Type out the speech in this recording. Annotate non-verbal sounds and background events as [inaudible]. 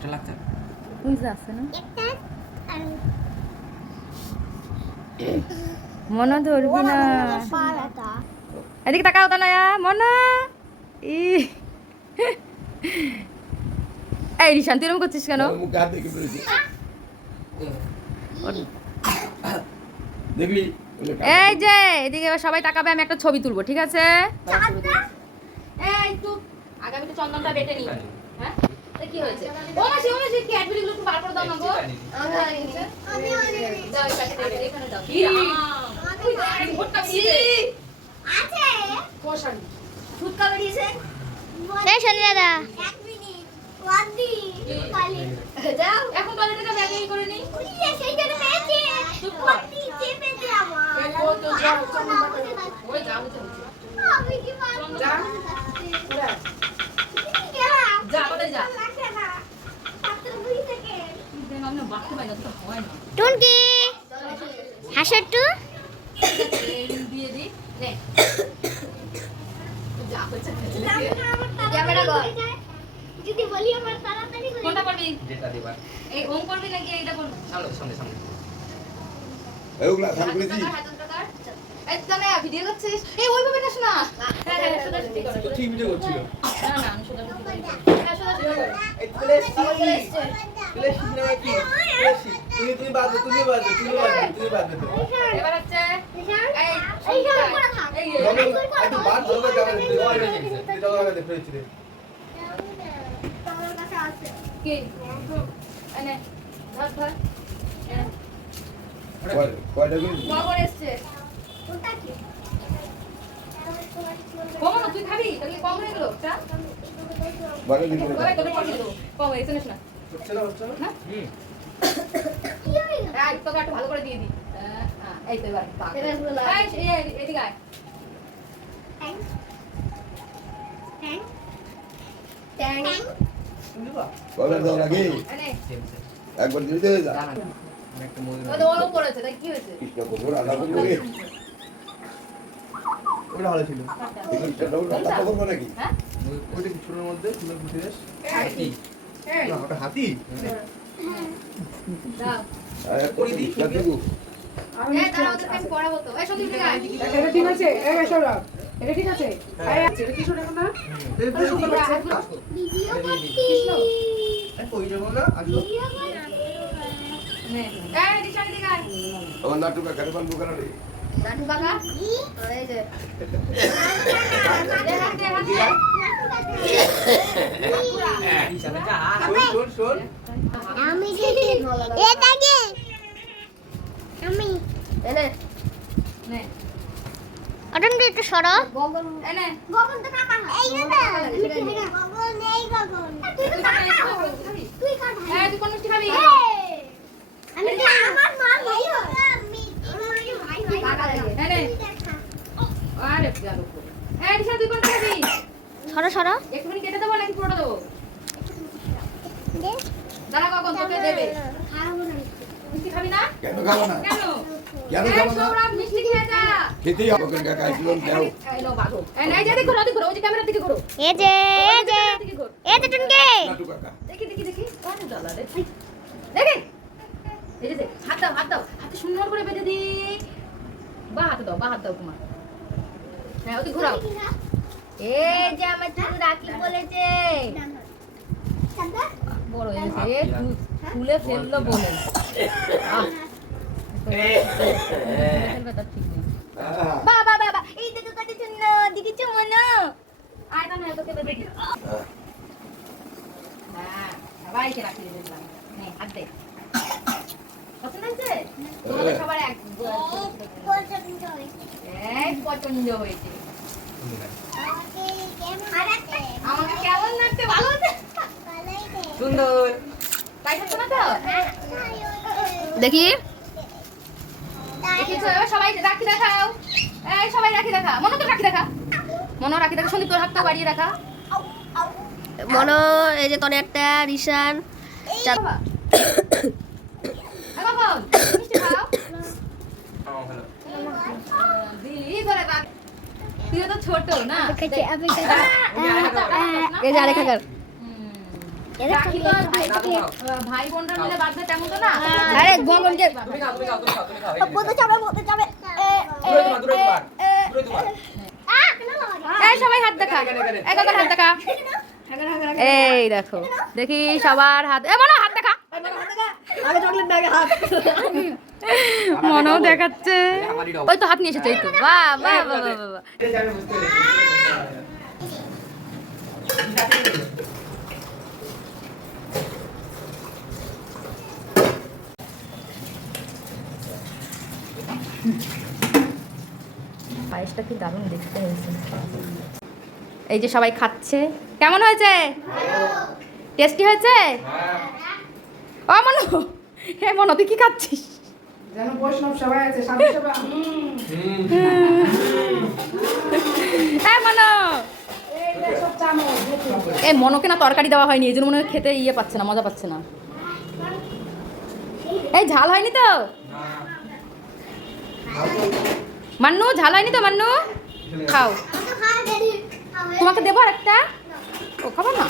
Extra লাগছে ওই যে আছে না। একটা মনে ধরবি না। এদিকে তাকাও তা না মনা। ই। এই রিশান তুই এরকম করছিস কেন? এই যে এদিকে এবার সবাই তাকাবে আমি একটা ছবি তুলবো ঠিক আছে? এই তুই আগামী তো চন্দনটা বেটে নি হ্যাঁ? কি হয়েছে? ও মাসি ও মাসি কি গুলো একটু বার করে দাও না গো। আমি অনেক দাও এই পাশে দাও, এখানে দাও। কি? তুই দেখ ভোটটা মিশে আছে। কোষান ফুটকা বেরিয়েছে। এই শনি দাদা। এক মিনিট। ওয়াদি কালি। যাও। এখন করে নি আমার। এই কত যাও, আমি ওই যাও যাও। আমি কি পারব। যা যা তাড়াতাড়ি যা লাগছে না মাত্র দুই সেকেন্ড দেখ আমি বাড়তে পারি না তো হয় না টুনকি! হাসো একটু যদি বলি আমার তাড়াতাড়ি কোনটা করবি যেটা দিবা এই ওম করবি নাকি এইটা করবি সামনে সামনে সামনে ওগুলা থাম ভিডিও করছিস? এই ওইভাবে না। শোনা হ্যাঁ হ্যাঁ সোজা ঠিক করে ঠিক ভিডিও করছিল। না না আমি সোজা ঠিক করে। হ্যাঁ সোজা ঠিক করে। এই প্লেসি প্লেসি নামে কি? প্লেসি তুমি তুমি বাদ তুমি বাদ তুমি বাদ তুমি বাদ এবার হচ্ছে এই এই যে উপরে থাক এই তবে দাও না যাবে দিতে হবে দিতে হবে দেখেছি রে তোমার কাছে আছে কি? এনে ধর ধর। এনে। কয়টা করে এসছে ওটা কি কম তুই খাবি? তাহলে কম হয়ে গেল চা বারো দিন করে কম না হচ্ছে না হচ্ছে না? হুম কি হয়ে গেল এই তোকে একটু ভালো করে দিয়ে দিই। হ্যাঁ, এই তো এবার বাহ। এবার হলো। এই, এই, এই, এদিকে আয়। ট্যাং ট্যাং ট্যাং তুমি দাও লাগে এনে। সেম সেম একবার দিতে যা একটা তাই কি হয়েছে? কৃষ্ণ কুকুর ওটা ভালো ছিল কুকুর কুকুর নাকি হ্যাঁ? ওইটা কি মধ্যে সুন্দর ফুটেস হাতি না ওটা হাতি কুকুর। এটা ঠিক আছে এটা ঠিক আছে এটা কি শোনা না ওই যাব না আয়। আমার নাটক কারে বানবো কেন রে লাঠি বাঁকা। এই যে। দে, হাত দে, হাত দে। হিসাবে যা শোন শোন শোন আমি এটা কি আমি এনে। নে। অটনটি একটু সরো এনে। গগন তো কাকা এই না গগন এই গগন তুই তো কাকা তুই কার ভাই তুই কোন মিষ্টি খাবি? আমি আমার মা ভাই সরো সরো। একটুখানি কেটে দেবো নাকি পুরোটা দেবো? দাঁড়া কখন তোকে দেবে। মিষ্টি খাবি না? কেন খাব না? কেন? কেন খাব না? সৌরভ, মিষ্টি খেয়ে যা। খেতেই হবে ওখানে কাকা আসলাম কেউ এই লো বাঘো। নাই যা দেখো ওদিকে ঘোরো ওই যে দিকে ঘোরো। এই যে এই যে এই যে টুনকি। নাটক কাকা। দেখি দেখি দেখি। কোন জ্বালা রে দেখি এই যে দেখ, হাত দাও হাত দাও হাতে সুন্দর করে বেঁধে দি বা হাতে হ্যাঁ ওদিকে যে আমার চুল রাখলি বলেছে। বড় হয়ে ফেলল বলে। বাবা বাবা এই দেখো কত সুন্দর। দেখেছ মনো? আয় না না তোকে বেবে হ্যাঁ সবাইকে রাখি দিলাম নে হাত দে। পছন্দ হয়েছে তোমাদের সবার এক এক পছন্দ হয়েছে। আমাকে কেমন লাগছে ভালো সুন্দর। তাই থাকতো না তো? দেখি। সবাই রাখি দেখাও। এই সবাই রাখি দেখা মনে তো রাখি দেখা। মনে রাখি দেখা। সন্দীপ তোর হাতটা বাড়িয়ে রাখা মনো এই যে তোর একটা রিশান বাবা। এ বাবা, মিষ্টি খাও। আমার ভালো দিলি করে বাদ। তুইও তো ছোট না? [laughs] এই যে। রাখি ভাই বোনরা মিলে বাঁধবে তেমন তো না? আরে বলতে বলতে সবাই হাত দেখা। এক হাত দেখা। এই দেখো দেখি সবার হাত এ মনে হাত দেখা। আগে চকলেট হাত। [laughs] [laughs] মনেও দেখাচ্ছে। ওই তো হাত নিয়ে এসেছে এই তো। [laughs] বাহ বাহ বাহ বাহ, বাহ। পায়েসটা কি দারুণ দেখতে হয়েছে। এই যে সবাই খাচ্ছে। কেমন হয়েছে? টেস্টি হয়েছে? ও মনু হে মনু তুই কি খাচ্ছিস? যেন বৈষ্ণব সবাই আছে শান্তি হ্যাঁ, মনকে না তরকারি দেওয়া হয়নি এই জন্য মনে হয় খেতে ইয়ে পাচ্ছে না মজা পাচ্ছে না। এই ঝাল হয়নি তো? মান্নু ঝাল হয়নি তো মান্নু? খাও। তোমাকে দেবো আর একটা ও খাব না?